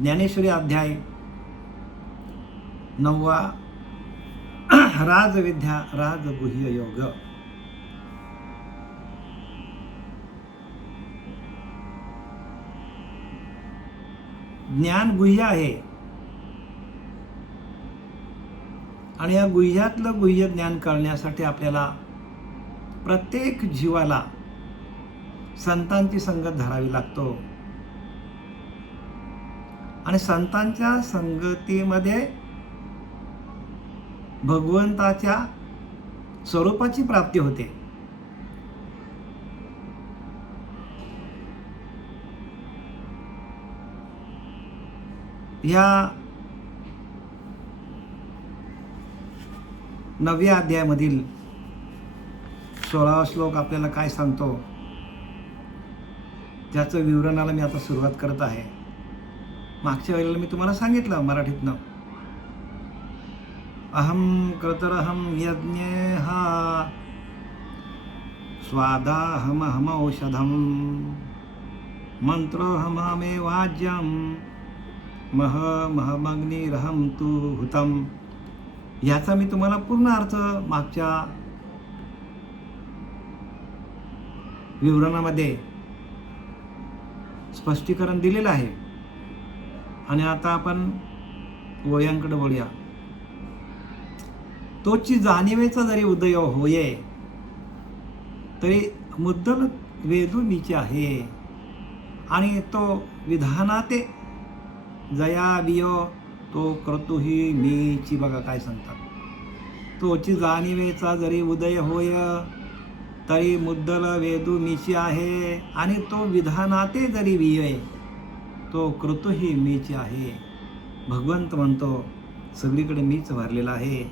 ज्ञानेश्वरी अध्याय 9वा राजविद्या राजगुह्य योग. ज्ञान गुह्य आहे आणि या गुह्यातलं गुह्य ज्ञान कळण्यासाठी आपल्याला प्रत्येक जीवाला संतांची संगत धरावी लागतो आणि संतांच्या संगतीमध्ये भगवंताच्या स्वरूपाची प्राप्ती होते. या 9व्या अध्यायामधील 16वा श्लोक आपल्याला काय सांगतो त्याचं विवरणाला मी आता सुरुवात करत आहे. मागच्या वेळेला मी तुम्हाला सांगितलं मराठीतनं, अहम कर्तरहम यज्ञेह स्वादाहमहम औषधम मंत्रोहममे वाज्यम महमग्निरहम तु हुतम. याचा मी तुम्हाला पूर्ण अर्थ मागच्या विवरणामध्ये स्पष्टीकरण दिलेलं आहे. आणि आता आपण ओळ्यांकडे वळूया. तोची जाणीवेचा जरी उदय होये तरी मुद्दल वेदू मीचे आहे आणि तो विधानाते जया वियो तो क्रतुही मीची. बघा काय सांगतात, तोची जाणीवेचा जरी उदय होय तरी मुद्दल वेदू मीची आहे आणि तो विधानाते जरी विये तो क्रतुही मीची आहे. भगवंत म्हणतो सगळीकडे मीच भरलेला आहे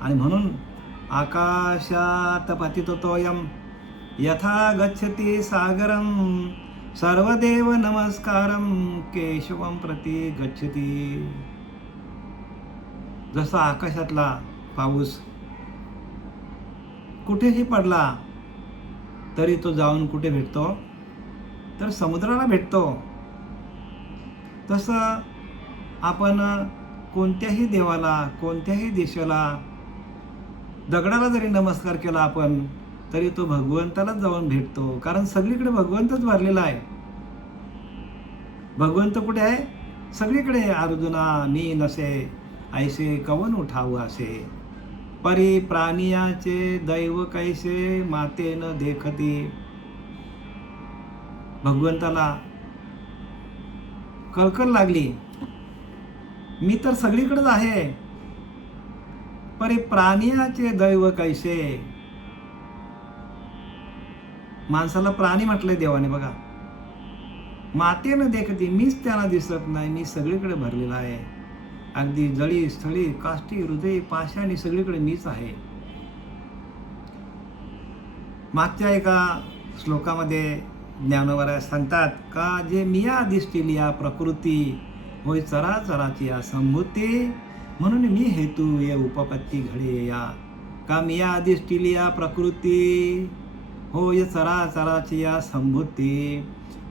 आणि म्हणून आकाशात पतितोयम यथा गच्छति सागरम सर्वदेव नमस्कारम केशवम प्रति गच्छति. जसा आकाशातला पाऊस कुठेही पडला तरी तो जाऊन कुठे भेटतो तर समुद्राला भेटतो. तसं आपण कोणत्याही देवाला कोणत्याही देशाला दगडाला जरी नमस्कार केला आपण तरी तो भगवंतालाच जाऊन भेटतो, कारण सगळीकडे भगवंतच भरलेला आहे. भगवंत कुठे आहे? सगळीकडे. अर्जुना मी नसे ऐसे कवन उठाव असे परी प्राणियाचे दैव कैसे माते न देखती. भगवंताला कळकळ लागली, मी तर सगळीकडेच आहे, परी प्राणियाचे दैव कैसे. माणसाला प्राणी म्हटलंय देवाने. बघा, मातेनं देखती, मीच त्यांना दिसत नाही, मी सगळीकडे भरलेला आहे. अगदी जळी स्थळी काष्टी हृदय पाशाने सगळीकडे मीच आहे. मागच्या एका श्लोकामध्ये ज्ञानोबा सांगतात का जे मिया दिसलेली प्रकृती होय चराचराची या संभूती म्हणून मी हेतू ये उपपत्ती घडे या. का मिया दिसलेली प्रकृती होय चराचराची या संभूती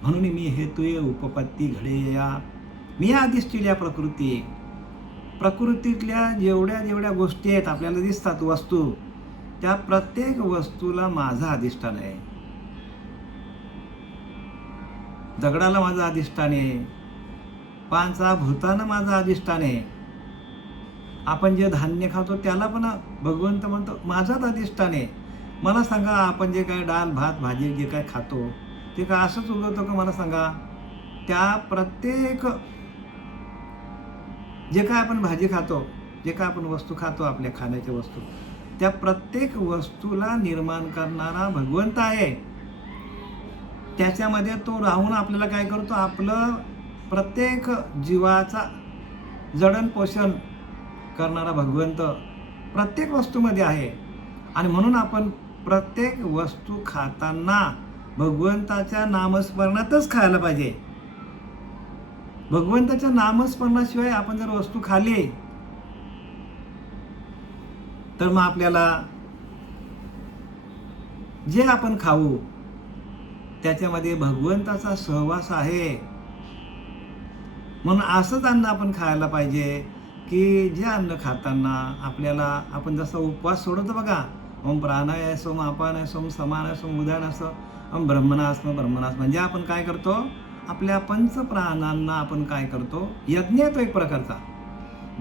म्हणून मी हेतू ये उपपत्ती घडे या. मिया दिसलेल्या प्रकृतीतल्या जेवढ्या गोष्टी आहेत आपल्याला दिसतात वस्तू, त्या प्रत्येक वस्तूला माझा अधिष्ठान आहे. दगडाला माझं अधिष्ठान आहे, पांचा भूतानं माझं अधिष्ठान आहे. आपण जे धान्य खातो त्याला पण भगवंत म्हणतो माझाच अधिष्ठान आहे. मला सांगा, आपण जे काय डाळ भात भाजी जे काय खातो ते काय असंच उगवतो का? मला सांगा. त्या प्रत्येक जे काय आपण भाजी खातो, जे काय आपण वस्तू खातो, आपल्या खाण्याच्या वस्तू, त्या प्रत्येक वस्तूला निर्माण करणारा भगवंत आहे. त्याच्यामध्ये तो राहून आपल्याला काय करतो, आपलं प्रत्येक जीवाचा जडण पोषण करणारा भगवंत प्रत्येक वस्तूमध्ये आहे. आणि म्हणून आपण प्रत्येक वस्तू खाताना भगवंताच्या नामस्मरणातच खायला पाहिजे. भगवंताच्या नामस्मरणाशिवाय आपण जर वस्तू खाल्ली तर मग आपल्याला जे आपण खाऊ त्याच्यामध्ये भगवंताचा सहवास आहे. म्हणून असंच अन्न आपण खायला पाहिजे की जे अन्न खाताना आपल्याला, आपण जसं उपवास सोडवतो बघा, ओम प्राणाय सोम अपानाय सोम समानाय सोम उदानाय सोम ओम ब्रह्मणास्म ब्रह्मणास, म्हणजे आपण काय करतो, आपल्या पंचप्राणांना आपण काय करतो, यज्ञ आहे तो एक प्रकारचा.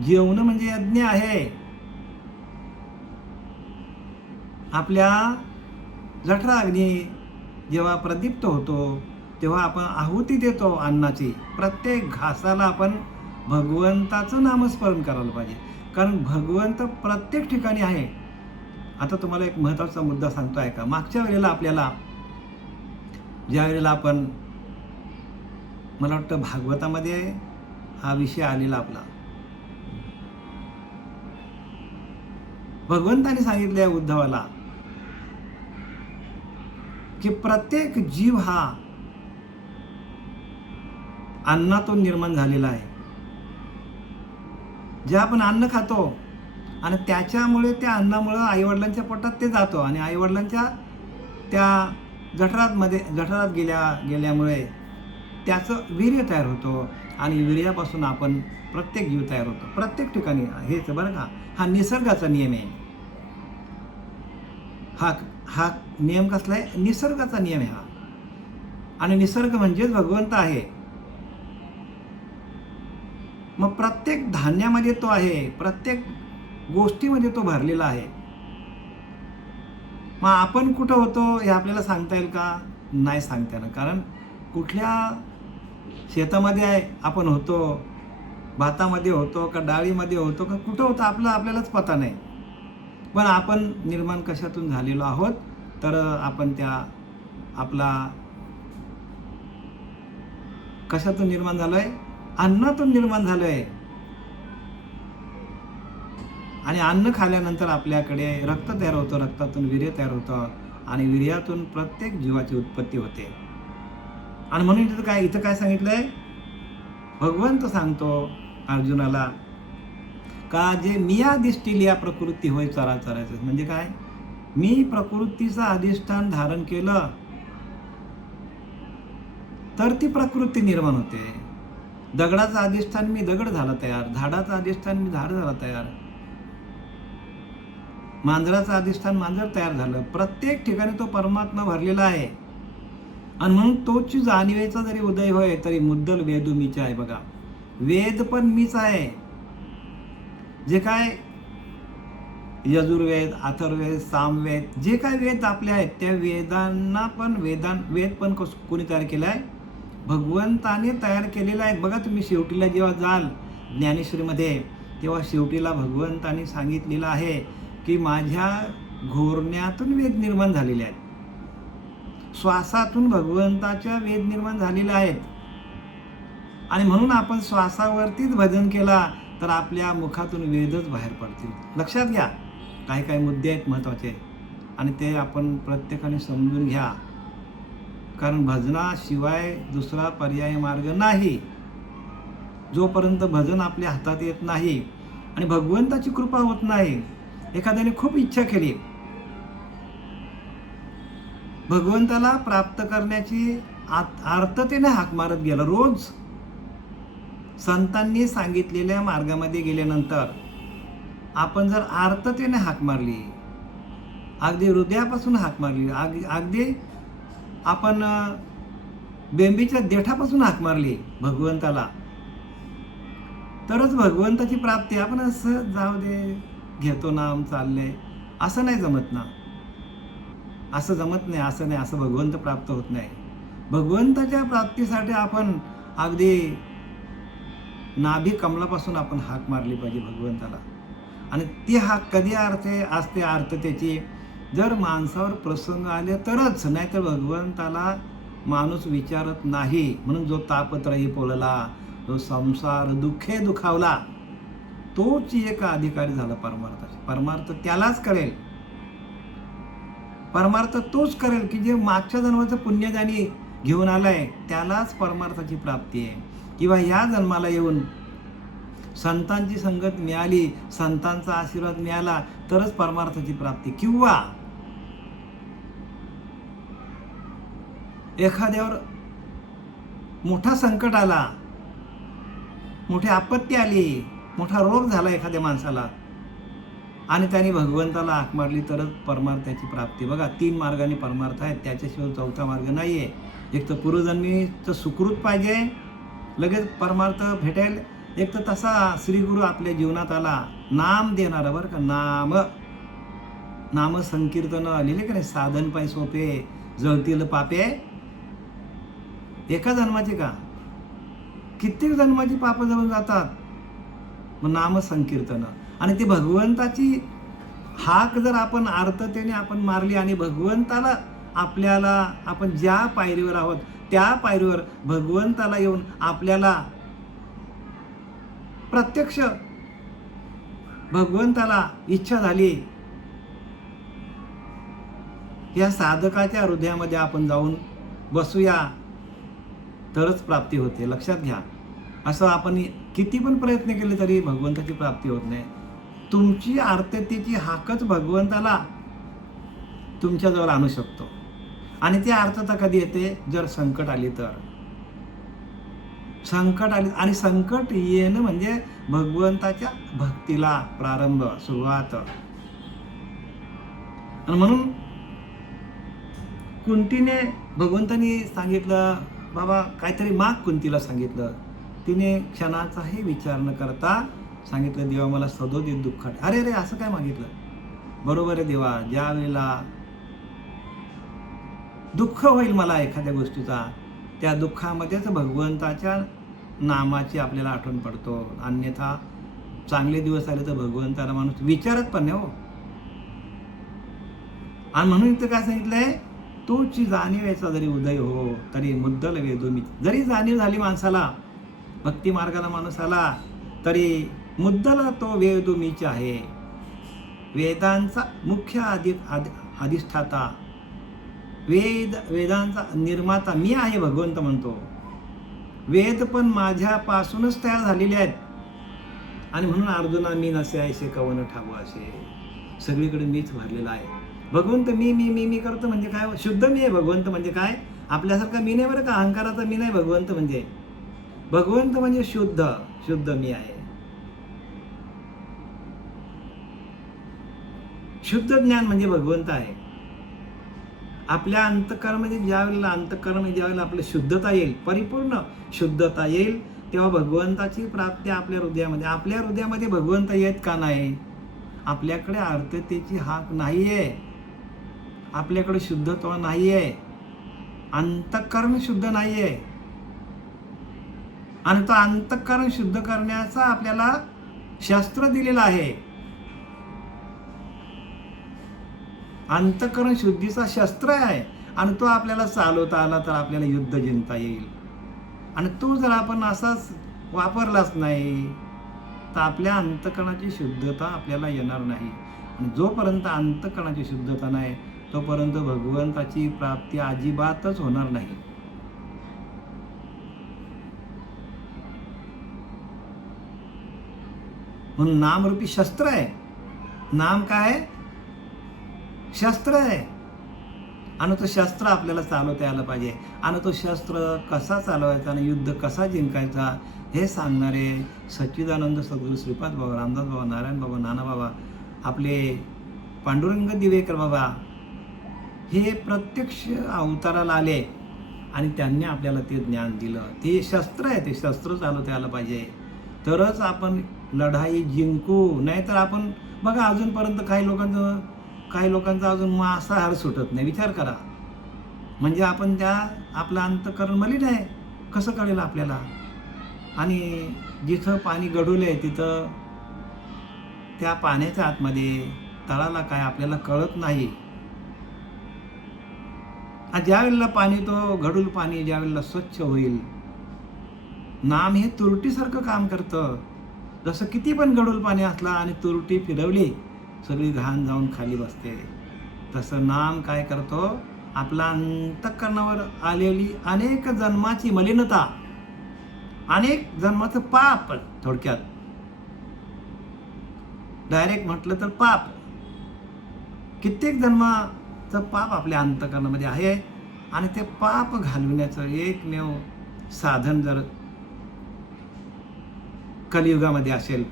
जेवण म्हणजे यज्ञ आहे. आपल्या जठराग्नी जेव्हा प्रदीप्त होतो तेव्हा आपण आहुती देतो अन्नाची. प्रत्येक घासाला आपण भगवंताचं नामस्मरण करायला पाहिजे, कारण भगवंत प्रत्येक ठिकाणी आहे. आता तुम्हाला एक महत्त्वाचा मुद्दा सांगतो आहे का. मागच्या वेळेला आपल्याला, ज्या वेळेला आपण, मला वाटतं भागवतामध्ये हा विषय आलेला आपला, भगवंताने सांगितले उद्धवाला की प्रत्येक जीव हा अन्नातून निर्माण झालेला आहे. जे आपण अन्न खातो आणि त्याच्यामुळे, त्या अन्नामुळे आईवडिलांच्या पोटात ते जातो आणि आईवडिलांच्या त्या जठरात गेल्यामुळे त्याचं वीर्य तयार होतो आणि वीर्यापासून आपण प्रत्येक जीव तयार होतो. प्रत्येक ठिकाणी हेच बरं का, हा निसर्गाचा नियम आहे. हा नियम कसला आहे, निसर्गाचा नियम आहे हा. आणि निसर्ग म्हणजेच भगवंत आहे. मग प्रत्येक धान्यामध्ये तो आहे, प्रत्येक गोष्टीमध्ये तो भरलेला आहे. मग आपण कुठं होतो हे आपल्याला सांगता येईल का, नाही सांगता येणार. कारण कुठल्या शेतामध्ये आपण होतो, भातामध्ये होतो का डाळीमध्ये होतो का कुठं होतो, आपल्यालाच पता नाही. पण आपण निर्माण कशातून झालेलो आहोत, तर आपण आपला कशातून निर्माण झालोय, अन्नातून निर्माण झालोय. आणि अन्न खाल्यानंतर आपल्याकडे रक्त तयार होतं, रक्तातून वीर्य तयार होतं आणि वीर्यातून प्रत्येक जीवाची उत्पत्ती होते. आणि म्हणून इथं काय सांगितलंय, भगवंत सांगतो अर्जुनाला का जे मिया दिष्टिलिया प्रकृती होय चराचराचं. म्हणजे काय, मी प्रकृतीचं अधिष्ठान धारण केलं तर ती प्रकृती निर्माण होते. दगडाचं अधिष्ठान मी दगड झाला तयार, झाडाचं अधिष्ठान मी झाड झाला तयार, मांजराचं अधिष्ठान मांजर तयार झालं. प्रत्येक ठिकाणी तो परमात्मा भरलेला आहे. आणि म्हणून तोची जाणीवेचा जरी उदय होय तरी मुद्दल वेदू मीच आहे. बघा, वेद पण मीच आहे. जे काय यजुर्वेद, अथर्ववेद, सामवेद, जे काय वेद आपले आहेत त्या वेदांना पण वेद पण कोणी तयार केलं आहे, भगवंताने तयार केलेला आहे. बघा तुम्ही शेवटीला जेव्हा जाल ज्ञानेश्वरीमध्ये, तेव्हा शेवटीला भगवंताने सांगितलेलं आहे की माझ्या घोरण्यातून वेद निर्माण झालेले आहेत, श्वासातून भगवंताच्या वेद निर्माण झालेले आहेत. आणि म्हणून आपण श्वासावरतीच भजन केला तर आपल्या मुखातून वेदच बाहेर पडतील. लक्षात घ्या, काही मुद्दे आहेत महत्त्वाचे आणि ते आपण प्रत्येकाने समजून घ्या. कारण भजनाशिवाय दुसरा पर्याय मार्ग नाही. जोपर्यंत भजन आपल्या हातात येत नाही आणि भगवंताची कृपा होत नाही, एखाद्याने खूप इच्छा केली, भगवंताला प्राप्त करण्याची आर्ततेने हाक मारत गेला, रोज संतांनी सांगितलेल्या मार्गामध्ये गेल्यानंतर आपण जर आर्ततेने हाक मारली, अगदी हृदयापासून हाक मारली, अगदी आपण बेंबीच्या देठापासून हाक मारली भगवंताला, तरच भगवंताची प्राप्ती. आपण असं जाऊ दे, घेतो नाम, चालले, असं नाही जमत ना, असं जमत नाही, असं भगवंत प्राप्त होत नाही. भगवंताच्या प्राप्तीसाठी आपण अगदी नाभी कमलापासून आपण हाक मारली पाहिजे भगवंताला. आणि ती हाक कधी असते आर्ततेची, जर माणसावर प्रसंग आले तरच, नाही तर भगवंताला माणूस विचारत नाही. म्हणून जो तापत्रयी पोळला, जो संसार दुःखे दुखावला, तोच एक अधिकारी झाला परमार्थाचा. परमार्थ त्यालाच कळेल, परमार्थ तोच करेल की जे मागच्या जन्माचं पुण्य ज्याने घेऊन आलाय त्यालाच परमार्थाची प्राप्ती आहे. किंवा ह्या जन्माला येऊन संतांची संगत मिळाली, संतांचा आशीर्वाद मिळाला तरच परमार्थाची प्राप्ती. किंवा एखाद्यावर मोठा संकट आला, मोठी आपत्ती आली, मोठा रोग झाला एखाद्या माणसाला आणि त्याने भगवंताला हाक मारली तरच परमार्थाची प्राप्ती. बघा 3 मार्गाने परमार्थ आहेत, त्याच्याशिवाय चौथा मार्ग नाही आहे. एक तर पूर्वजन्मीचं सुकृत पाहिजे, लगेच परमार्थ भेटेल. एक तर तसा श्रीगुरु आपल्या जीवनात आला, नाम देणारा बरं का, नाम संकीर्तन लिहिले का नाही, साधन पाय सोपे जळतील पापे. एका जन्माची का, कित्येक जन्माची पाप जळून जातात. मग नाम संकीर्तन आणि ती भगवंताची हाक जर आपण आर्ततेने आपण मारली आणि भगवंताला आपल्याला, आपण ज्या पायरीवर आहोत त्या पायरीवर भगवंताला येऊन आपल्याला प्रत्यक्ष भगवंताला इच्छा झाली, या साधकाच्या हृदयामध्ये आपण जाऊन बसूया तरच प्राप्ती होते. लक्षात घ्या. असं आपण किती पण प्रयत्न केले तरी भगवंताची प्राप्ती होत नाही. तुमची आर्ततेची हाकच भगवंताला तुमच्याजवळ आणू शकतो. आणि ती आर्तता कधी येते, जर संकट आली तर. संकट आली आणि संकट येणं म्हणजे भगवंताच्या भक्तीला प्रारंभ, सुरुवात. आणि म्हणून कुंतीने, भगवंतानी सांगितलं बाबा काहीतरी माग, कुंतीला सांगितलं. तिने क्षणाचाही विचार न करता सांगितलं, देवा मला सदोदित दुःखात. अरे अरे असं काय मागितलं? बरोबर आहे देवा, ज्या वेळेला दुःख होईल मला एखाद्या गोष्टीचा, त्या दुःखामध्येच भगवंताच्या नामाची आपल्याला आठवण पडतो. अन्यथा चांगले दिवस आले तर भगवंताला माणूस विचारत पण नाही हो. आणि म्हणून इथं काय सांगितलंय, तोची जाणीवेचा जरी उदय हो तरी मुद्दल वेदोमी. जरी जाणीव झाली माणसाला, भक्ती मार्गाला माणूस आला तरी मुद्दल तो वेदोमीच आहे. वेदांचा मुख्य अधिष्ठाता, वेदांचा निर्माता मी आहे भगवंत म्हणतो. वेद पण माझ्यापासूनच तयार झालेले आहेत. आणि म्हणून अर्जुना मी नसे ऐसे कवन ठाव असे, सगळीकडे मीच भरलेला आहे. भगवंत मी मी मी मी करतो म्हणजे काय, शुद्ध मी आहे. भगवंत म्हणजे काय, आपल्यासारखा मी नाही बरं का, अहंकाराचा मी नाही. भगवंत म्हणजे शुद्ध मी आहे. शुद्ध ज्ञान म्हणजे भगवंत आहे. आपल्या अंतःकरणामध्ये ज्यावेळेला आपली शुद्धता येईल, परिपूर्ण शुद्धता येईल, तेव्हा भगवंताची प्राप्ती आपल्या हृदयामध्ये. आपल्या हृदयामध्ये भगवंत येत का नाही? आपल्याकडे आर्ततेची हाक नाहीये, आपल्याकडे शुद्धत्व नाहीये, अंतःकरण शुद्ध नाहीये. आणि तो अंतःकरण शुद्ध करण्याचा आपल्याला शास्त्र दिलेलं आहे. अंतःकरण शुद्धीचा शस्त्र आहे आणि तो आपल्याला चालवता आला तर आपल्याला युद्ध जिंकता येईल. आणि तो जर आपण असाच वापरलाच नाही तर आपल्या अंतःकरणाची शुद्धता आपल्याला येणार नाही. आणि जोपर्यंत अंतःकरणाची शुद्धता नाही तोपर्यंत भगवंताची प्राप्ती अजिबातच होणार नाही. म्हणून नामरूपी शस्त्र आहे. नाम काय, शस्त्र आहे. आणि तो शस्त्र आपल्याला चालवता यायला पाहिजे. आणि तो शस्त्र कसा चालवायचा आणि युद्ध कसा जिंकायचा हे सांगणारे सच्चिदानंद सद्गुरू श्रीपाद बाबा, रामदास बाबा, नारायण बाबा, नाना बाबा, आपले पांडुरंग दिवेकर बाबा, हे प्रत्यक्ष अवताराला आले आणि त्यांनी आपल्याला ते ज्ञान दिलं. ते शस्त्र आहे, ते शस्त्र चालवता यायला पाहिजे तरच आपण लढाई जिंकू. नाहीतर आपण बघा अजूनपर्यंत काही लोकांचा अजून मांसाहार सुटत नाही. विचार करा. म्हणजे आपण आपलं अंतःकरण मलिन आहे कसं कळेल आपल्याला? आणि जिथं पाणी गढूळ आहे तिथं त्या पाण्याच्या आतमध्ये तळाला काय आपल्याला कळत नाही. आणि ज्या वेळेला पाणी, तो गढूळ पाणी ज्या वेळेला स्वच्छ होईल, नाम हे तुरटीसारखं काम करतं. जसं किती पण गढूळ पाणी असला आणि तुरटी फिरवली सगळी घाण जाऊन खाली बसते, तसं नाम काय करतो, आपला अंतःकरणावर आलेली अनेक जन्माची मलिनता, अनेक जन्माचं पाप, थोडक्यात डायरेक्ट म्हटलं तर पाप, कित्येक जन्माचं पाप आपल्या अंतःकरणामध्ये आहे. आणि ते पाप घालविण्याचं एकमेव साधन जर कलियुगामध्ये असेल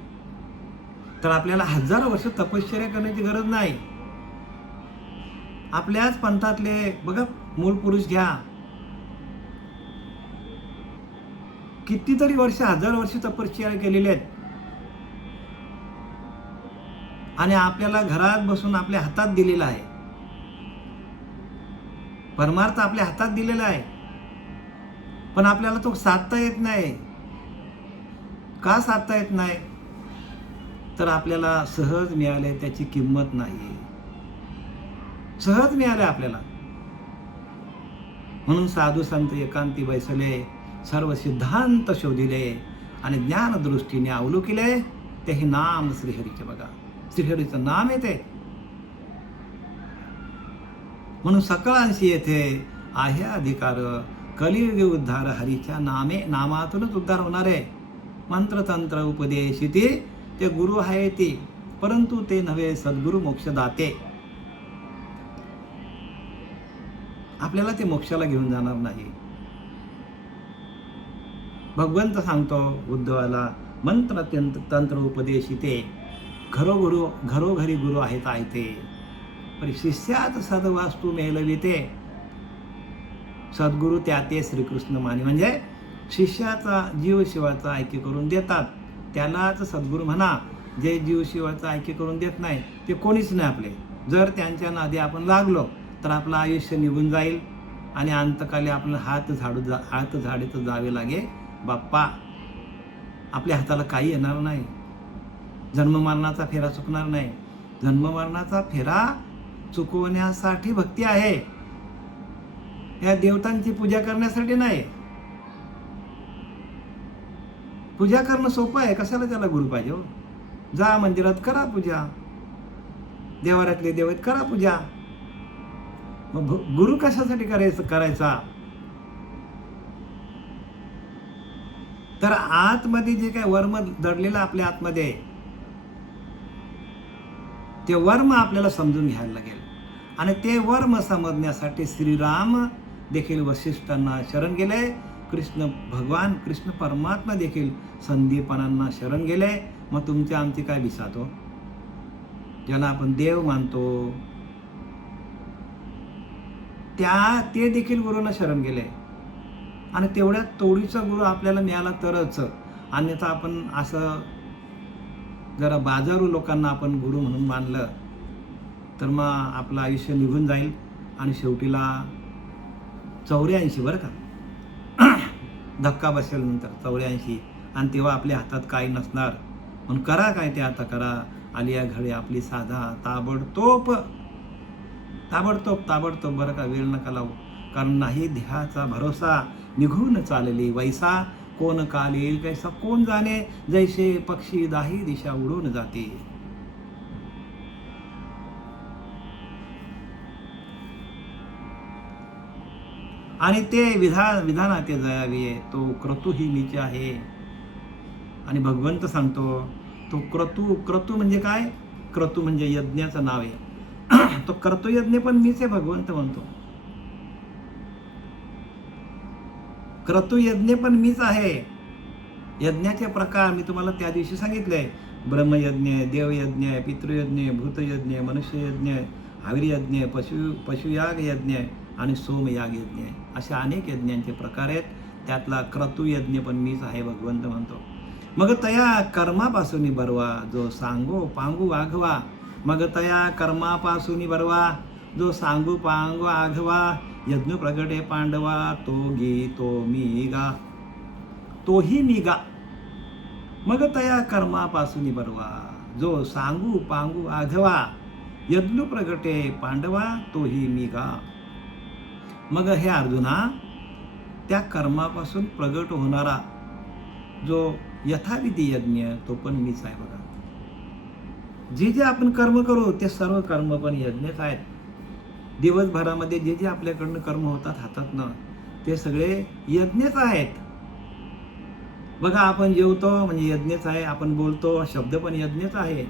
तर आपल्याला हजारो वर्ष तपश्चर्या करण्याची गरज नाही. आपल्याच पंथातले बघा मूळ पुरुष घ्या, कितीतरी वर्ष, हजारो वर्ष तपश्चर्या केलेले आहेत आणि आपल्याला घरात बसून आपल्या हातात दिलेला आहे. परमार्थ आपल्या हातात दिलेला आहे, पण आपल्याला तो साधता येत नाही. का साधता येत नाही? तर आपल्याला सहज मिळाले त्याची किंमत नाही. सहज मिळाले आपल्याला, म्हणून साधू संत एकांती बैसले, सर्व सिद्धांत शोधिले आणि ज्ञानदृष्टीने अवलोकिले. ते हे नाम श्रीहरीचे. बघा, श्रीहरीचं नाम येते, म्हणून सकळांशी येथे आहे अधिकार. कलियुगी उद्धार हरीच्या नामातूनच उद्धार होणार आहे. मंत्रतंत्र उपदेशिते ते गुरु आहे ते, परंतु ते नव्हे सद्गुरु मोक्षदाते. आपल्याला ते मोक्षाला घेऊन जाणार नाही. भगवंत सांगतो उद्धवाला, मंत्र तंत्र उपदेशिते, घरोघरी गुरु आहेत ते, पण शिष्यात सद्वास्तू मेलविते. सद्गुरु त्या ते श्रीकृष्ण मानी. म्हणजे शिष्याचा जीव शिवाचा ऐक्य करून देतात त्यालाच सद्गुरू म्हणा. जे जीव शिवाचा ऐक्य करून देत नाही ते कोणीच नाही आपले. जर त्यांच्या नादी आपण लागलो तर आपलं आयुष्य निघून जाईल आणि अंतकाली आपल्याला हात झाडीत जावे लागे. बाप्पा, आपल्या हाताला काही येणार नाही. जन्ममरणाचा फेरा चुकणार नाही. जन्ममरणाचा फेरा चुकवण्यासाठी भक्ती आहे, या देवतांची पूजा करण्यासाठी नाही. पूजा करणं सोपं आहे, कशाला त्याला गुरु पाहिजे हो? जा मंदिरात करा पूजा, देवाऱ्यातले देव आहेत करा पूजा. मग गुरु कशासाठी करायचा? तर आतमध्ये जे काय वर्म दडलेलं आपल्या आतमध्ये, ते वर्म आपल्याला समजून घ्यायला लागेल. आणि ते वर्म समजण्यासाठी श्रीराम देखील वसिष्ठांना शरण गेले. कृष्ण परमात्मा देखील संदीपानांना शरण गेले. मग तुमची आमची काय विसात हो? ज्यांना आपण देव मानतो ते देखील गुरुंना शरण गेले. आणि तेवढ्या तोडीचा गुरु आपल्याला मिळाला तरच, अन्यथा आपण असं जरा बाजारू लोकांना आपण गुरु म्हणून मानलं तर मग आपलं आयुष्य निघून जाईल आणि शेवटीला 84 बरं का धक्का बसेल नंतर 84, आणि तेव्हा आपल्या हातात काही नसणार. म्हणून करा काय ते आता करा. आलिया घडे आपली साधा, ताबडतोब बरं का, वेळ नका लावू. कारण नाही देहाचा भरोसा, निघून चालली वैसा, कोण काल येईल कैसा कोण जाणे, जैसे पक्षी दाही दिशा उडून जाते. आणि ते विधानाते जयावे, तो क्रतू ही मीचे आहे. आणि भगवंत सांगतो तो क्रतू म्हणजे काय? क्रतू म्हणजे यज्ञाचं नाव आहे. तो क्रतुयज्ञ पण मीच आहे, भगवंत म्हणतो. क्रतुयज्ञ पण मीच आहे. यज्ञाचे प्रकार मी तुम्हाला त्या दिवशी सांगितले. ब्रह्मयज्ञ, देवयज्ञ, पितृयज्ञ, भूतयज्ञ, मनुष्ययज्ञ, आविर्यज्ञ, पशुयाग यज्ञ आणि सोमयाग यज्ञ, अशा अनेक यज्ञांचे प्रकार आहेत. त्यातला क्रतुयज्ञ पण मीच आहे, भगवंत म्हणतो. मग तया कर्मापासून बरवा, जो सांगो पांगू आघवा. मग तया कर्मापासून बरवा, जो सांगू पांगू आघवा. यज्ञ प्रगटे पांडवा, तोही मी गा. मग तया कर्मापासून बरवा, जो सांगू पांगू आघवा. यज्ञ प्रगटे पांडवा, तोही मी गा. मग हे अर्जुना, त्या कर्मापासून प्रगट होणारा जो यथाविधी यज्ञ, तो पण मीच आहे. बघा, जे आपण कर्म करू ते सर्व कर्म पण यज्ञच आहेत. दिवसभरामध्ये जे आपल्याकडनं कर्म होतात हातातनं, ते सगळे यज्ञच आहेत. बघा, आपण जेवतो म्हणजे यज्ञच आहे. आपण बोलतो, शब्द पण यज्ञच आहे.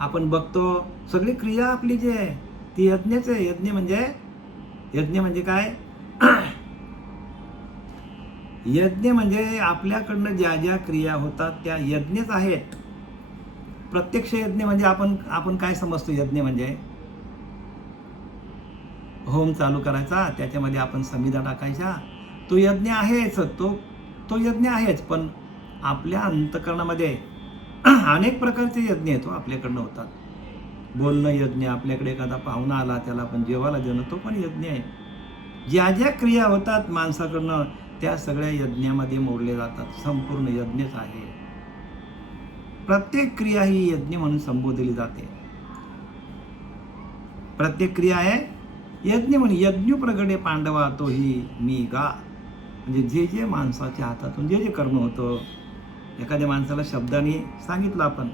आपण बघतो, सगळी क्रिया आपली जी आहे ती यज्ञच आहे. यज्ञ म्हणजे काय? यज्ञ म्हणजे आपल्याकडनं ज्या ज्या क्रिया होतात त्या यज्ञच आहेत. प्रत्यक्ष यज्ञ म्हणजे आपण काय समजतो? यज्ञ म्हणजे होम चालू करायचा, त्याच्यामध्ये आपण समिधा टाकायच्या, तो यज्ञ आहेच. तो यज्ञ आहेच. पण आपल्या अंतःकरणामध्ये अनेक प्रकारचे यज्ञ आहेत आपल्याकडनं होतात. बोलणं यज्ञ, आपल्याकडे एखादा पाहुणा आला त्याला आपण जेवायला देणं, तो पण यज्ञ आहे. ज्या ज्या क्रिया होतात माणसाकडनं त्या सगळ्या यज्ञामध्ये मोडले जातात. संपूर्ण यज्ञच आहे. प्रत्येक क्रिया ही यज्ञ म्हणून संबोधली जाते. प्रत्येक क्रिया आहे यज्ञ म्हणून. यज्ञ प्रगटे पांडवा तोही मी गा. म्हणजे जे जे माणसाच्या हातातून जे जे कर्म होतं, एखाद्या माणसाला शब्दाने सांगितलं आपण,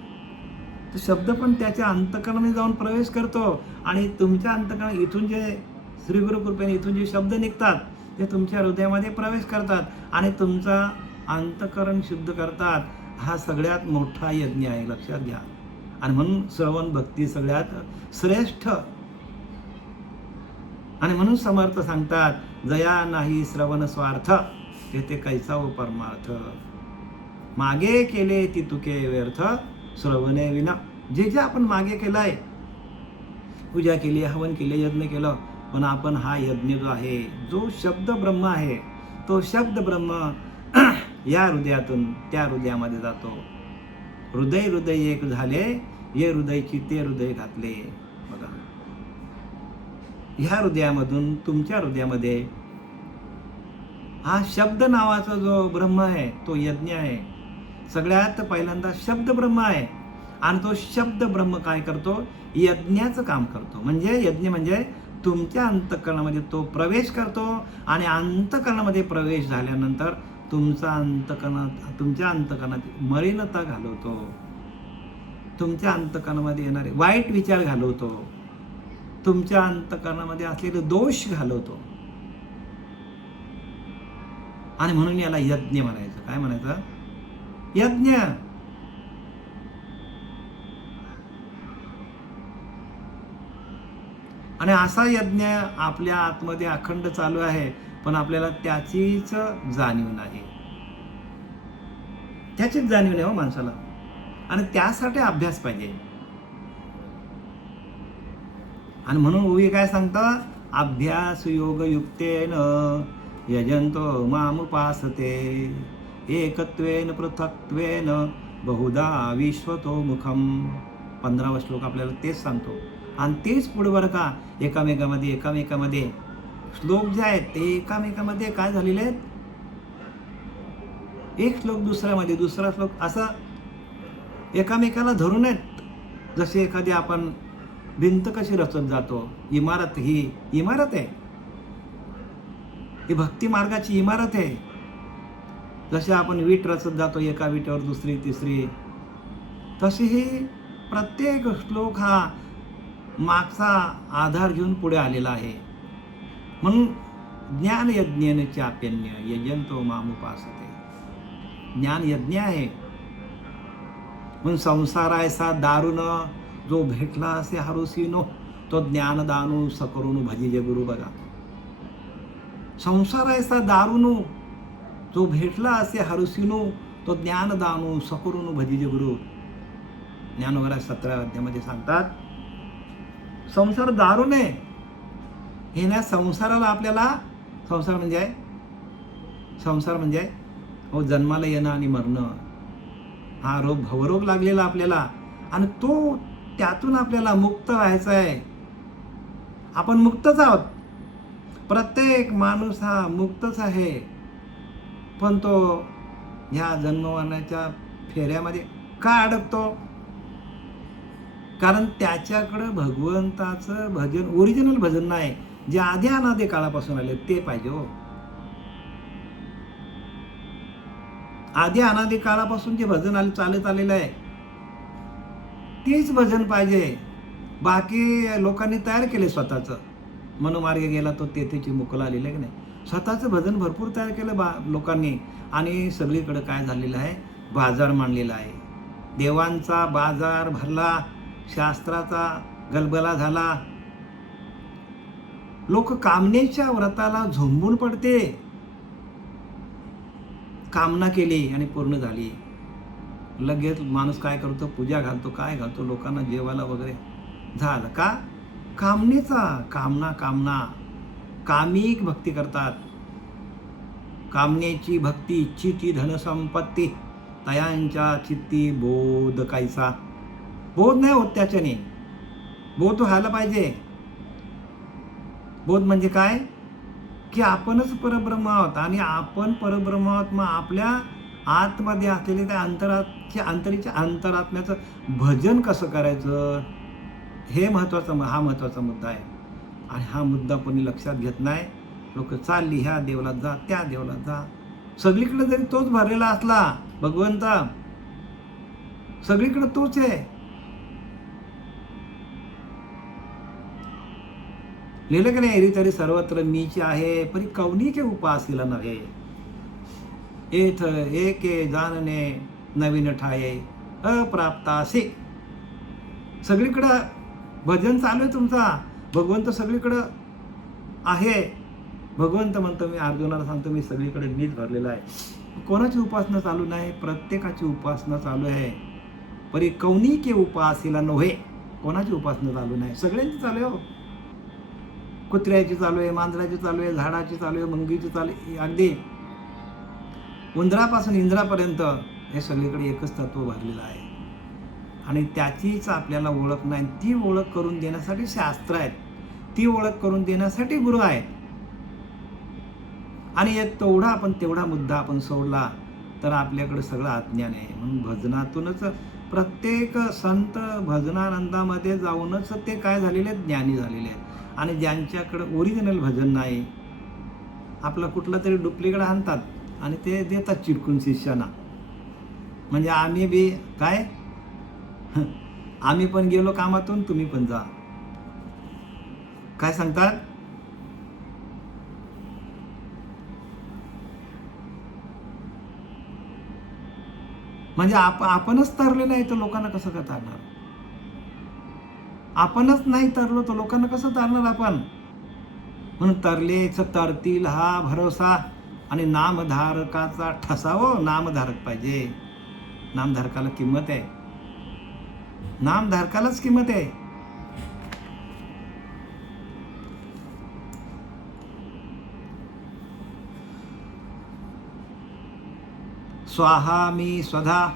तो शब्द पण त्याच्या अंतःकरणामध्ये जाऊन प्रवेश करतो. आणि तुमच्या अंतःकरण इथून जे श्रीगुरु कृपेने इथून जे शब्द निघतात ते तुमच्या हृदयामध्ये प्रवेश करतात आणि तुमचा अंतःकरण शुद्ध करतात. हा सगळ्यात मोठा यज्ञ आहे, लक्षात घ्या. आणि म्हणून श्रवण भक्ती सगळ्यात श्रेष्ठ. आणि म्हणून समर्थ सांगतात, जया नाही श्रवण स्वार्थ, तेथे कैसा हो परमार्थ. मागे केले ती तुके व्यर्थ, श्रवणे विना. जे जे आपण मागे केलंय, पूजा केली, हवन केले, यज्ञ केलं, पण आपण हा यज्ञ जो आहे, जो शब्द ब्रह्म आहे, तो शब्द ब्रह्म या हृदयातून त्या हृदयामध्ये जातो. हृदय हृदय एक झाले, ये हृदयची ते हृदय घातले. बघा, ह्या हृदयामधून तुमच्या हृदयामध्ये हा शब्द नावाचा जो ब्रह्म आहे तो यज्ञ आहे. सगळ्यात पहिल्यांदा शब्द ब्रह्म आहे आणि तो शब्द ब्रह्म काय करतो? यज्ञाचं काम करतो. म्हणजे यज्ञ म्हणजे तुमच्या अंतःकरणामध्ये तो प्रवेश करतो आणि अंतःकरणामध्ये प्रवेश झाल्यानंतर तुमच्या अंतःकरणात मलिनता घालवतो. तुमच्या अंतःकरणामध्ये येणारे वाईट विचार घालवतो. तुमच्या अंतःकरणामध्ये असलेले दोष घालवतो. आणि म्हणून याला यज्ञ म्हणायचं. काय म्हणायचं? यज्ञ. आणि असा यज्ञ आपल्या आतमध्ये अखंड चालू आहे, पण आपल्याला त्याचीच जाणीव नाही. त्याचीच जाणीव नाही हो माणसाला. आणि त्यासाठी अभ्यास पाहिजे. आणि म्हणून ओवी काय सांगतात? अभ्यास योग युक्तेन यजंतो मामुपासते, एकत्वेन पृथक्त्वेन बहुधा विश्वतो मुखम. 15वा श्लोक आपल्याला तेच सांगतो. आणि तेच पुढे बरं का, एकामेकामध्ये श्लोक जे आहेत ते एकामेकामध्ये काय झालेले आहेत? एक श्लोक दुसऱ्यामध्ये, दुसरा श्लोक, असं एकामेकाला धरून आहेत. जसे एखादी आपण भिंत कशी रचत जातो, इमारत, ही इमारत आहे, ही भक्ती मार्गाची इमारत आहे. जसे आपण वीट रचत जातो, एका विटेवर दुसरी तिसरी, तशी ही प्रत्येक श्लोक हा मागचा आधार घेऊन पुढे आलेला आहे. म्हणून ज्ञान यज्ञेन चाप्यन्य यजंतो मामुपासते. ज्ञान यज्ञ आहे. म्हणून संसार ऐसा दारुण, जो भेटला असे हरुसीनो, तो ज्ञानदानू सकरुणू भजिजे गुरु. बघा, संसार ऐसा दारुणू, जो भेटला असे हरुसीनो, तो ज्ञानदानू सकरुणू भजिजे गुरु. ज्ञानोबरा 17व्या अध्यायामध्ये सांगतात, संसार दारुण आहे. हे ना, संसाराला आपल्याला, संसार म्हणजे हो जन्माला येणं आणि मरणं, हा भवरोग लागलेला आपल्याला. आणि तो त्यातून आपल्याला मुक्त व्हायचा आहे. आपण मुक्तच आहोत. प्रत्येक माणूस हा मुक्तच आहे. पण तो ह्या जन्मवण्याच्या फेऱ्यामध्ये का अडकतो? कारण त्याच्याकडं भगवंताचं भजन, ओरिजिनल भजन नाही, जे आधी अनादी काळापासून आले ते पाहिजे हो. आधी अनादी काळापासून जे भजन चालत आलेलं आहे तेच भजन पाहिजे. बाकी लोकांनी तयार केले स्वतःचं. मनोमार्गे गेला तो तेथेची मुकला आलेलं की नाही. स्वतःचं भजन भरपूर तयार केलं लोकांनी. आणि सगळीकडे काय झालेलं आहे? बाजार मांडलेला आहे. देवांचा बाजार भरला, शास्त्राचा गलबला झाला. लोक कामनेच्या व्रताला झोंबून पडते. कामना केली आणि पूर्ण झाली. लगेच माणूस काय करतो, पूजा घालतो, काय घालतो, लोकांना जेवायला वगैरे. झालं का? कामनेचा, कामना कामिक भक्ती करतात. कामनेची भक्ती इच्छिती धनसंपत्ती, तयांच्या चित्ती बोध कायचा. बोध नाही होत त्याच्याने. बोध व्हायला पाहिजे. बोध म्हणजे काय? की आपणच परब्रह्म आहोत आणि आपण परब्रह्म आहोत. मग आपल्या आतमध्ये असलेले त्या अंतरात्म्याचं भजन कसं करायचं, हे हा महत्त्वाचा मुद्दा आहे. आणि हा मुद्दा कोणी लक्षात घेत नाही. लोक चालली ह्या देवलात जा, त्या देवलात जा. सगळीकडे जरी तोच भरलेला असला भगवंता, सगळीकडे तोच आहे. लिहिलं की नाही, तरी सर्वत्र मीच आहे, परी कौनिके उपासीला नव्हे. एथ एके जाणणे नवीन ठाये अप्राप्तासे. सगळीकडं भजन चालू आहे तुमचा. भगवंत सगळीकडं आहे. भगवंत म्हणतो, मी अर्जुनाला सांगतो, मी सगळीकडे मीच भरलेला आहे. कोणाची उपासना चालू नाही? प्रत्येकाची उपासना चालू आहे. परी कौनिके उपासीला नव्हे. कोणाची उपासना चालू नाही? सगळ्यांची चालू आहे. कुत्र्याची चालू आहे, मांजराची चालू आहे, झाडाची चालू आहे, मुंगीची चालू आहे, अगदी उंदरापासून इंद्रापर्यंत हे सगळीकडे एकच तत्व भरलेलं आहे. आणि त्याचीच आपल्याला ओळख नाही. ती ओळख करून देण्यासाठी शास्त्र आहेत, ती ओळख करून देण्यासाठी गुरु आहेत. आणि तेवढा मुद्दा आपण सोडला तर आपल्याकडे सगळं अज्ञान आहे. म्हणून भजनातूनच प्रत्येक संत भजनानंदामध्ये जाऊनच ते काय झालेले आहेत, ज्ञानी झालेले आहेत. आणि ज्यांच्याकडे ओरिजिनल भजन नाही, आपलं कुठलं तरी डुप्लिकेट आणतात आणि ते देतात चिटकून शिष्याना. म्हणजे आम्ही बी काय, आम्ही पण गेलो कामातून, तुम्ही पण जा, काय सांगतात. म्हणजे आपणच तरले नाही तर लोकांना कसं काय तारणार? आपणच नाही तरलो तर लोकांना कसं तारणार आपण? म्हणून तरलेच तरतील हा भरोसा. आणि नामधारकाचा ठसावं. नामधारक पाहिजे. नामधारकाला किंमत आहे. नामधारकालाच किंमत आहे. स्वाहा मी स्वधा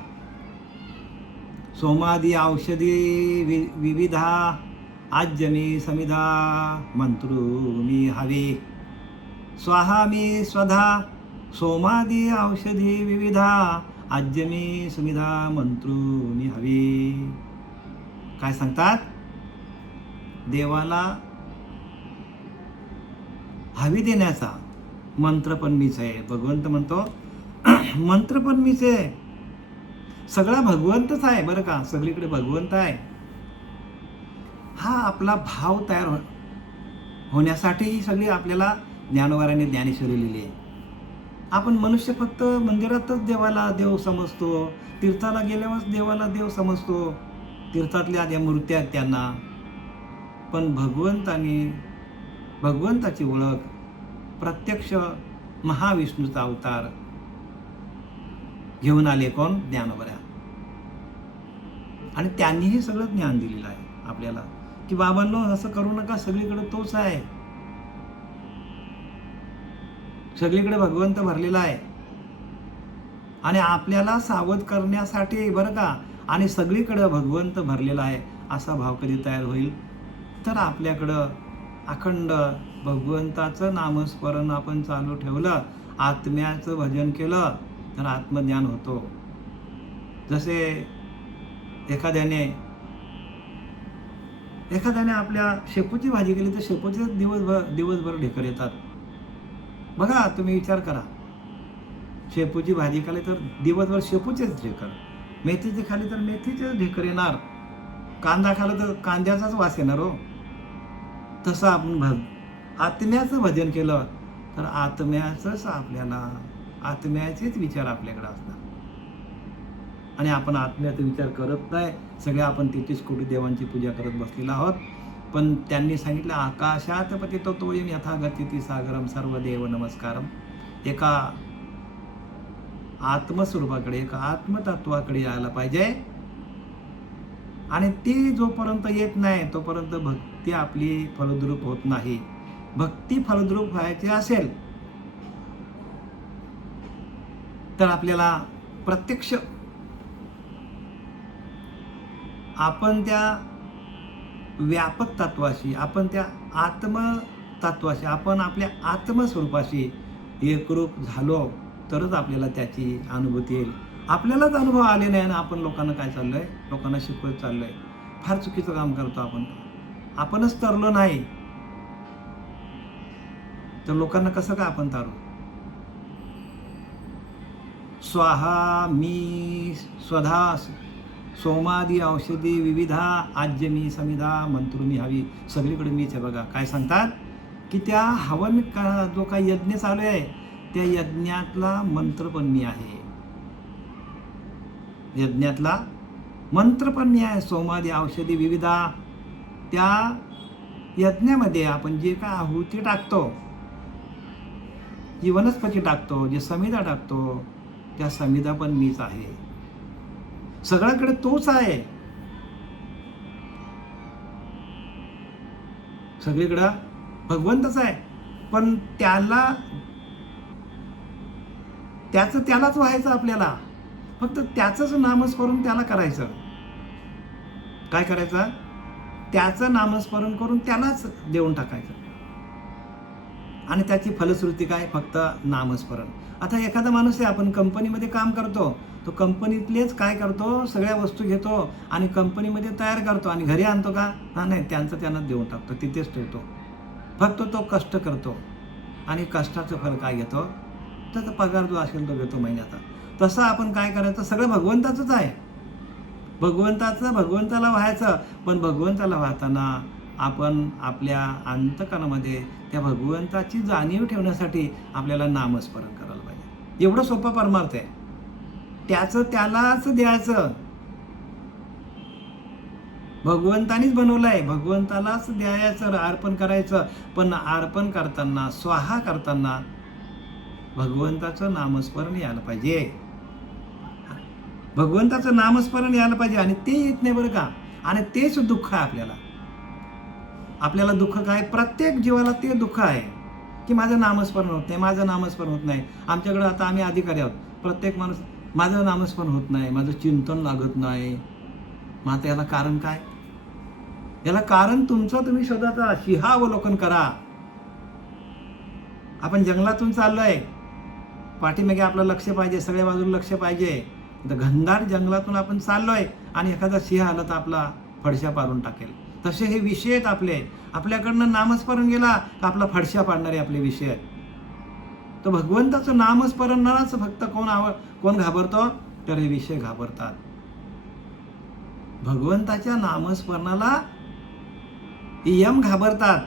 सोमादी औषधी विविधा आज्य मी समिधा मंत्रू मी हवे. स्वाहा मी स्वधा सोमादी औषधी विविधा आज्य मी सुमिधा मंत्रू मी हवे. काय सांगतात? देवाला हवी देण्याचा मंत्र पण मीच आहे. भगवंत म्हणतो मंत्र पण मीच आहे. सगळा भगवंतच आहे बरं का. सगळीकडे भगवंत आहे. हा आपला भाव तयार होण्यासाठी ही सगळी आपल्याला ज्ञानोबारांनी ज्ञानेश्वरी लिहिली आहे. आपण मनुष्य फक्त मंदिरातच देवाला देव समजतो, तीर्थाला गेल्यावरच देवाला देव समजतो, तीर्थातल्या ज्या मूर्त्या आहेत त्यांना. पण भगवंताची ओळख प्रत्यक्ष महाविष्णूचा अवतार घेऊन आले कोण? ज्ञानोबा. आणि त्यांनीही सगळं ज्ञान दिलेलं आहे आपल्याला, की बाबांनो असं करू नका, सगळीकडे तोच आहे, सगळीकडे भगवंत भरलेला आहे. आणि आपल्याला सावध करण्यासाठी बरं का. आणि सगळीकडे भगवंत भरलेला आहे असा भाव कधी तयार होईल तर आपल्याकडं अखंड भगवंताचं नामस्मरण आपण चालू ठेवलं, आत्म्याचं भजन केलं तर आत्मज्ञान होतो. जसे एखाद्याने आपल्या शेपूची भाजी केली तर शेपूचे दिवसभर ढेकर येतात. बघा तुम्ही विचार करा. शेपूची भाजी खाली तर दिवसभर शेपूचेच ढेकर, मेथीची खाली तर मेथीचेच ढेकर येणार, कांदा खाला तर कांद्याचाच वास येणार हो. तसं आपण आत्म्याचं भजन केलं तर आत्म्याचेच विचार आपल्याकडे असतात. आणि आपण आत्म्याचा विचार करत नाही. सगळे आपण 33 कोटी देवांची पूजा करत बसलेलो आहोत. पण त्यांनी सांगितलं आकाशात पतितो तोयम यथा गतिति सागरम सर्वदेव नमस्कारम. एका आत्मस्वरूपाकडे, एक आत्मतत्वाकडे यायला पाहिजे. आणि ती जोपर्यंत येत नाही तोपर्यंत भक्ती आपली फलद्रूप होत नाही. भक्ती फलद्रूप व्हायची असेल तर आपल्याला प्रत्यक्ष आपण त्या व्यापक तत्वाशी, आपण त्या आत्मतत्वाशी, आपण आपल्या आत्मस्वरूपाशी एकरूप झालो तरच आपल्याला त्याची अनुभूती येईल. आपल्यालाच अनुभव आले नाही आणि आपण लोकांना काय चाललंय, लोकांना शिकवत चाललोय. फार चुकीचं काम करतो आपण. आपणच तरलो नाही तर लोकांना कसं काय आपण तारू. स्वाहा मी स्वधा सोमादी औषधी विविधा आज्य मी समिधा मंत्र मी हवी. सगळीकडे मीच आहे बघा. काय सांगतात की त्या हवन का जो काही यज्ञ चालू आहे त्या यज्ञातला मंत्र पण मी आहे. यज्ञातला मंत्र पण मी आहे. सोमादी औषधी विविधा, त्या यज्ञामध्ये आपण जे काय आहुती टाकतो, जी वनस्पती टाकतो, जे समिधा टाकतो, त्या समिधा पण मीच आहे. सगळ्याकडे तोच आहे. सगळीकडं भगवंतच आहे. पण त्यालाच व्हायचं आपल्याला. फक्त त्याचंच नामस्मरण त्याला करायचं. काय करायचं? त्याचं नामस्मरण करून त्यालाच देऊन टाकायचं. आणि त्याची फलश्रुती काय? फक्त नामस्मरण. आता एखादा माणूस आहे, आपण कंपनीमध्ये काम करतो, तो कंपनीतलेच काय करतो, सगळ्या वस्तू घेतो आणि कंपनीमध्ये तयार करतो आणि घरी आणतो का? नाही, त्यांचं त्यांना देऊन टाकतो, तिथेच ठेवतो. फक्त तो कष्ट करतो आणि कष्टाचं फल काय घेतो? त्याचा पगार जो असेल तो घेतो महिन्याचा. तसं आपण काय करायचं? सगळं भगवंताचंच आहे. भगवंताला व्हायचं. पण भगवंताला वाहताना आपण आपल्या अंतकरणामध्ये त्या भगवंताची जाणीव ठेवण्यासाठी आपल्याला नामस्मरण करायला पाहिजे. एवढं सोपं परमार्थ आहे. त्याचं त्यालाच द्यायचं. भगवंतानीच बनवलंय, भगवंतालाच द्यायचं, अर्पण करायचं. पण अर्पण करताना, स्वाहा करताना भगवंताचं नामस्मरण यायला पाहिजे. भगवंताचं नामस्मरण यायला पाहिजे. आणि ते येत नाही बरं का. आणि तेच दुःख आहे आपल्याला. आपल्याला दुःख काय? प्रत्येक जीवाला ते दुःख आहे की माझं नामस्मरण होत नाही, माझं नामस्मरण होत नाही. आमच्याकडे आता आम्ही अधिकारी आहोत. प्रत्येक माणूस माझं नामस्मरण होत नाही, माझं चिंतन लागत नाही. मग आता याला कारण काय? याला कारण तुमचं तुम्ही शोधाचा सिंहावलोकन करा. आपण जंगलातून चाललोय, पाठीमागे आपलं लक्ष पाहिजे, सगळ्या बाजूला लक्ष पाहिजे. तर घनदाट जंगलातून आपण चाललोय आणि एखादा सिंह आला तर आपला फडशा पाडून टाकेल. तसे हे विषय आहेत आपले. आपल्याकडनं नामस्मरण गेला तर आपला फडशा पाडणारे आपले विषय आहेत. तर भगवंताचं नामस्मरणालाच फक्त कोण घाबरतो? तर हे विषय घाबरतात. भगवंताच्या नामस्मरणाला यम घाबरतात.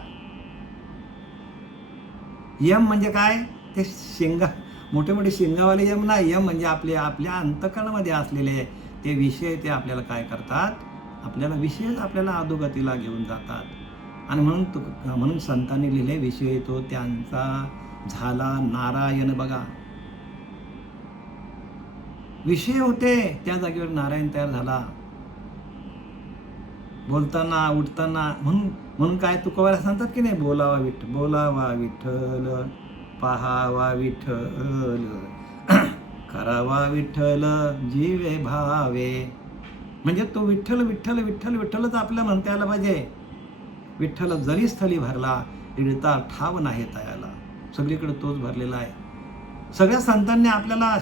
यम म्हणजे काय? ते मोठे मोठे शिंगावाले यम ना. यम म्हणजे आपल्या अंतकरणामध्ये असलेले ते विषय, ते आपल्याला काय करतात? आपल्याला विषयच आपल्याला अधोगतीला घेऊन जातात. आणि म्हणून संतांनी लिहिले, विषय तो त्यांचा झाला नारायण. बघा, विषय होते, त्या जागेवर नारायण तयार झाला. बोलताना, उठताना. म्हणून काय तुकोबाला सांगतात की नाही, बोलावा विठ्ठल, पाहावा विठ्ठल, करावा विठ्ठल जीवे भावे. म्हणजे तो विठ्ठल विठ्ठल विठ्ठल विठ्ठलच आपल्याला म्हणता यायला पाहिजे. विठ्ठल जरी स्थली भरला, इडता ठाव नाही तयाला. सगळीकडे तोच भरलेला आहे. सगळ्या संतांनी आपल्याला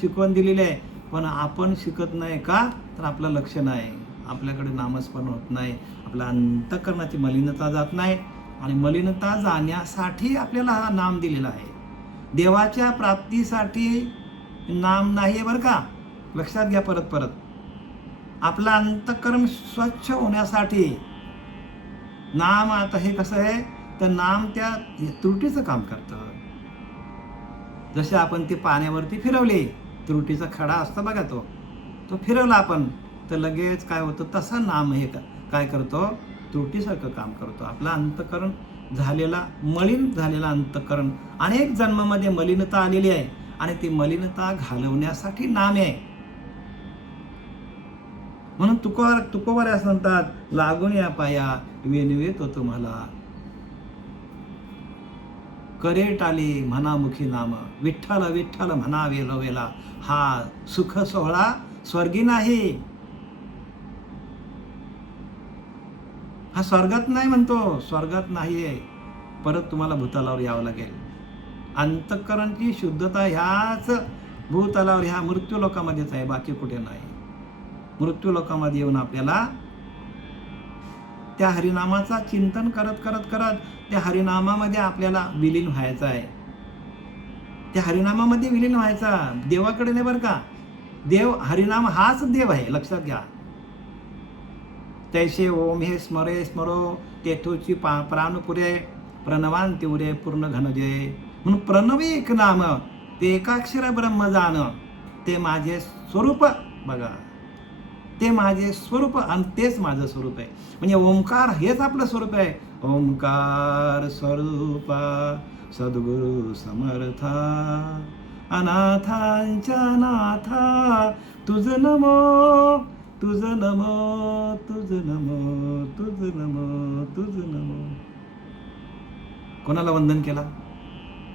शिकवण दिलेली आहे. पण आपण शिकत नाही का? तर आपलं लक्ष नाही, आपल्याकडे नामस्मरण होत नाही, आपल्या अंतःकरणाची मलिनता जात नाही. आणि मलिनता जाण्यासाठी आपल्याला हा नाम दिलेला आहे. देवाच्या प्राप्तीसाठी नाम नाही आहे बरं का. लक्षात घ्या परत. आपलं अंतःकरण स्वच्छ होण्यासाठी नाम. आता हे कसं आहे, तर नाम त्या त्रुटीचं काम करतं. जसे आपण ते पाण्यावरती फिरवले, त्रुटीचा खडा असतो बघा, तो फिरवला आपण तर लगेच काय होतं, तसा नाम हे काय करतो, त्रुटीसारखं काम करतो. आपलं अंतःकरण मलिन झालेला अंतःकरण, अनेक जन्मामध्ये मलिनता आलेली आहे. आणि ती मलिनता घालवण्यासाठी नाम आहे. म्हणून तुकोबार असं म्हणतात, लागून या पाया विनवितो तुम्हाला, करे टाली म्हणामुखी नाम, विठ्ठल विठ्ठल म्हणा वेला, हा सुख सोहळा स्वर्गी नाही. हा स्वर्गात नाही म्हणतो, स्वर्गात नाहीये, परत तुम्हाला भूतलावर यावं लागेल. अंतःकरणची शुद्धता ह्याच भूतलावर, ह्या मृत्यू लोकामध्येच आहे, बाकी कुठे नाही. मृत्यू लोकामध्ये येऊन आपल्याला त्या हरिनामाचा चिंतन करत करत करत त्या हरिनामामध्ये आपल्याला विलीन व्हायचं आहे. त्या हरिनामामध्ये विलीन व्हायचा, देवाकडे नाही बरं का. देव, हरिनाम हाच देव आहे, लक्षात घ्या. तैसे ओम हे स्मरे स्मरो तेथोची प्राणपुरे, प्रणवान तिवरे पूर्ण घनजय. म्हणून प्रणवी एक नाम, ते एकाक्षर ब्रह्म जाण, ते माझे स्वरूप बघा, ते माझे स्वरूप आणि तेच माझं स्वरूप आहे. म्हणजे ओंकार हेच आपलं स्वरूप आहे. ओंकार स्वरूपा सद्गुरु समर्था, अनाथांच्या नाथा तुझ नमो, तुझ नमो, तुझ नमो, तुझ नमो, तुझ नमो. कोणाला वंदन केला?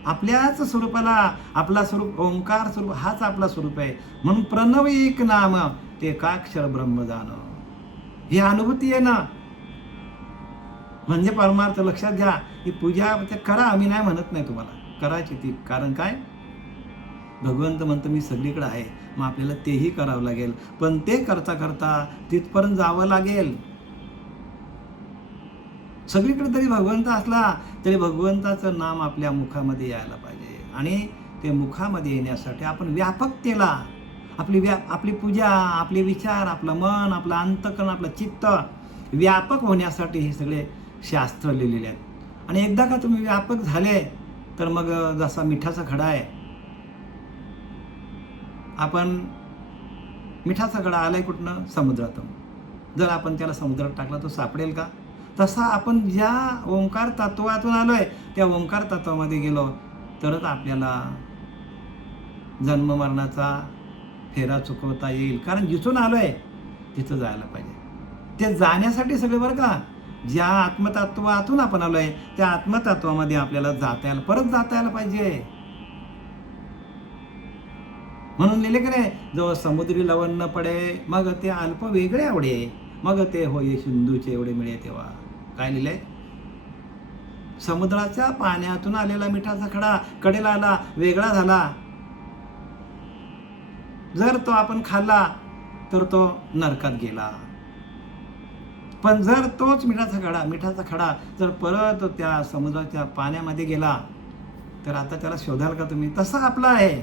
आपल्याच स्वरूपाला. आपला स्वरूप ओंकार स्वरूप हाच आपला स्वरूप आहे. म्हणून प्रणव एक नाम, ते एकाक्षर ब्रह्म जाण, ही अनुभूती आहे ना. म्हणजे परमार्थ. लक्षात घ्या, ही पूजा करा, आम्ही नाही म्हणत नाही तुम्हाला, करायची ती. कारण काय, भगवंत म्हणतो मी सगळीकडे आहे, मग आपल्याला तेही करावं लागेल. पण ते करता करता तिथपर्यंत जावं लागेल. सगळीकडे तरी भगवंत असला तरी भगवंताचं नाम आपल्या मुखामध्ये यायला पाहिजे. आणि ते मुखामध्ये येण्यासाठी आपण व्यापकतेला, आपली पूजा, आपले विचार, आपलं मन, आपलं अंतःकरण, आपलं चित्त व्यापक होण्यासाठी हे सगळे शास्त्र लिहिलेले आहेत. आणि एकदा का तुम्ही व्यापक झाले तर मग जसा मिठाचा खडा आहे, आपण मिठाचा खडा आलाय कुठनं? समुद्रातून. जर आपण त्याला समुद्रात टाकला तो सापडेल का? तसा आपण ज्या ओंकार तत्वातून आलोय त्या ओंकार तत्वामध्ये गेलो तरच आपल्याला जन्म मरणाचा फेरा चुकवता येईल. कारण जिथून आलोय तिथं जायला पाहिजे. ते जाण्यासाठी सगळे बरं का, ज्या आत्मतत्वातून आपण आलोय त्या आत्मतत्वामध्ये आपल्याला परत जाता यायला पाहिजे. म्हणून लिहिले की नाही, जो समुद्री लवण न पडे मग ते अल्प वेगळे आवडे, मग ते होय सिंधूचे एवढे मिळे तेव्हा. काय लिहिलंय? समुद्राच्या पाण्यातून आलेला मिठाचा खडा कडेला आला, वेगळा झाला, जर तो आपण खाल्ला तर तो नरकात गेला. पण जर तोच मिठाचा खडा जर परत त्या समुद्राच्या पाण्यामध्ये गेला तर आता त्याला शोधाल का तुम्ही? तसं आपलं आहे.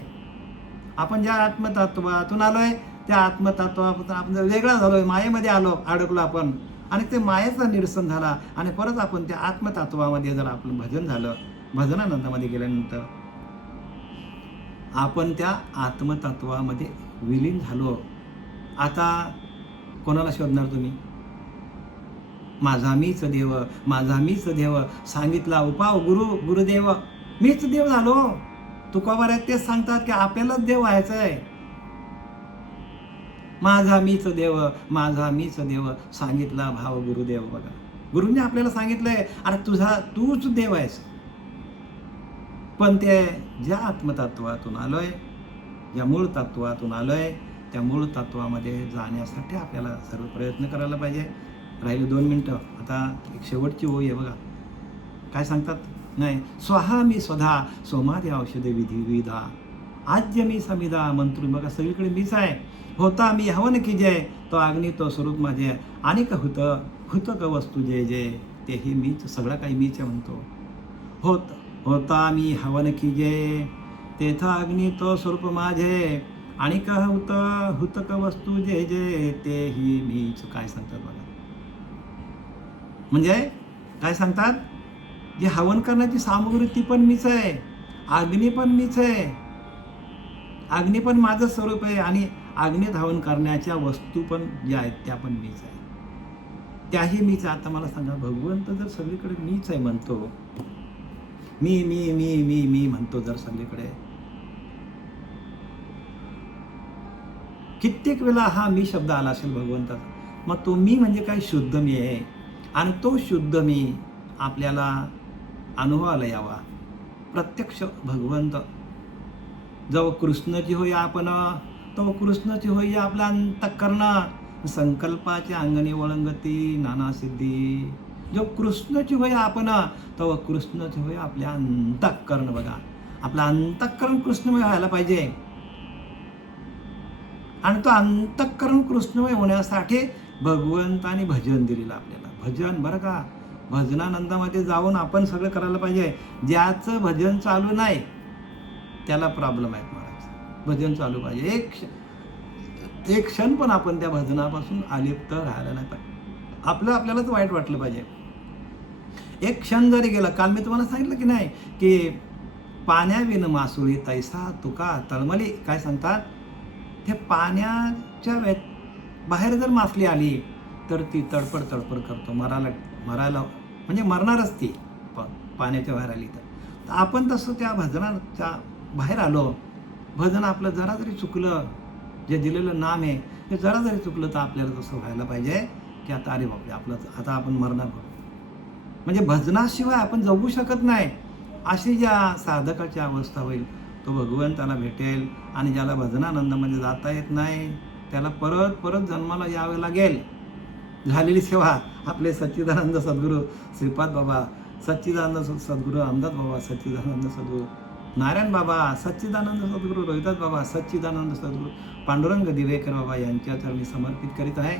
आपण ज्या आत्मतत्वातून आलोय त्या आत्मतत्वापासून आपण जर वेगळा झालोय, मायेमध्ये अडकलो आपण, आणि ते मायेचा निरसन झाला आणि परत आपण त्या आत्मतत्वामध्ये जर आपलं भजन झालं, भजनानंदामध्ये गेल्यानंतर आपण त्या आत्मतत्वामध्ये विलीन झालो. आता कोणाला शोधणार तुम्ही? माझा मीच देव, माझा मीच देव सांगितला उपाव गुरुदेव, मीच देव झालो. तुकोबार आहेत तेच सांगतात की आपल्यालाच देव व्हायचं आहे. माझा मीच देव, माझा मीच देव सांगितला भाव गुरुदेव. बघा, गुरुने आपल्याला सांगितलंय अरे तूच देव आहेस. पण ते ज्या आत्मतत्वातून आलोय, ज्या मूळ तत्वातून आलोय त्या मूळ तत्वामध्ये जाण्यासाठी आपल्याला सर्व प्रयत्न करायला पाहिजे. राहिले 2 मिनिटं. आता एक शेवटची ओळी आहे बघा, काय सांगतात? नाही, स्वाहा मी स्वधा सोमादे औषधे विधा, आज्य मी समिधा मंत्रू. बघा, सगळीकडे मीच आहे. होता मी हवन की जय, तो अग्नी तो स्वरूप माझे, आणि का हुत का वस्तू जय जय, तेही मीच, सगळं काही मीच आहे म्हणतो. होता मी हवन की जय, तेथा अग्नी तो स्वरूप माझे, आणि का हुत का वस्तू जय जय, तेही मीच. काय सांगतात बघा, म्हणजे काय सांगतात? जे हवन करण्याची सामुग्री ती पण मीच आहे, अग्नी पण मीच आहे, अग्नी पण माझं स्वरूप आहे, आणि अग्नीत हवन करण्याच्या वस्तू पण ज्या आहेत त्या पण मीच आहे, त्याही मीच. आता मला सांगा, भगवंत जर सगळीकडे मीच आहे म्हणतो, मी मी मी मी मी म्हणतो जर सगळीकडे, कित्येक वेळा हा मी शब्द आला असेल भगवंताचा. मग तो मी म्हणजे काय? शुद्ध मी आहे. आणि तो शुद्ध मी आपल्याला अनुभवाला यावा. प्रत्यक्ष भगवंत जव कृष्णची होई आपण, तव कृष्णची होई आपल्या अंतःकरण, संकल्पाच्या अंगणी वळंगती नाना सिद्धी. जो कृष्णची होय आपण, तव कृष्णची होय आपल्या अंतःकरण. बघा, आपलं अंतःकरण कृष्णमय व्हायला पाहिजे. आणि तो अंतःकरण कृष्णमय होण्यासाठी भगवंताने भजन दिलेलं आपल्याला. भजन बरं का, भजनानंदामध्ये जाऊन आपण सगळं करायला पाहिजे. ज्याचं भजन चालू नाही त्याला प्रॉब्लेम आहेत महाराज. भजन चालू पाहिजे. एक क्षण पण आपण त्या भजनापासून अलिप्त राहायला नाही पाहिजे. आपल्यालाच वाईट वाटलं पाहिजे. एक क्षण जरी गेला, काल मी तुम्हाला सांगितलं की नाही की पाण्याविन मासुळी तैसा तुका तळमली. काय सांगतात? ते पाण्याच्या बाहेर जर मासली आली तर ती तडफड करतो. मरायला म्हणजे मरणारच ती पाण्याच्या बाहेर आली तर. आपण तसं त्या भजनाच्या बाहेर आलो. भजन आपलं जरा जरी चुकलं, जे दिलेलं नाम आहे ते जरा जरी चुकलं तर आपल्याला तसं व्हायला पाहिजे की आता अरे बापरे, आपलं आता आपण मरणार. म्हणजे भजनाशिवाय आपण जगू शकत नाही. अशी ज्या साधकाची अवस्था होईल तो भगवंताला भेटेल. आणि ज्याला भजनानंदामध्ये जाता येत नाही त्याला परत परत जन्माला यावे लागेल. झालेली सेवा आपले सच्चिदानंद सद्गुरू श्रीपाद बाबा, सच्चिदानंद सद्गुरू अमदास बाबा, सच्चिदानंद सद्गुरू नारायण बाबा, सच्चिदानंद सद्गुरू रोहिदास बाबा, सच्चिदानंद सद्गुरू पांडुरंग दिवेकर बाबा यांच्या चरणी समर्पित करीत आहे.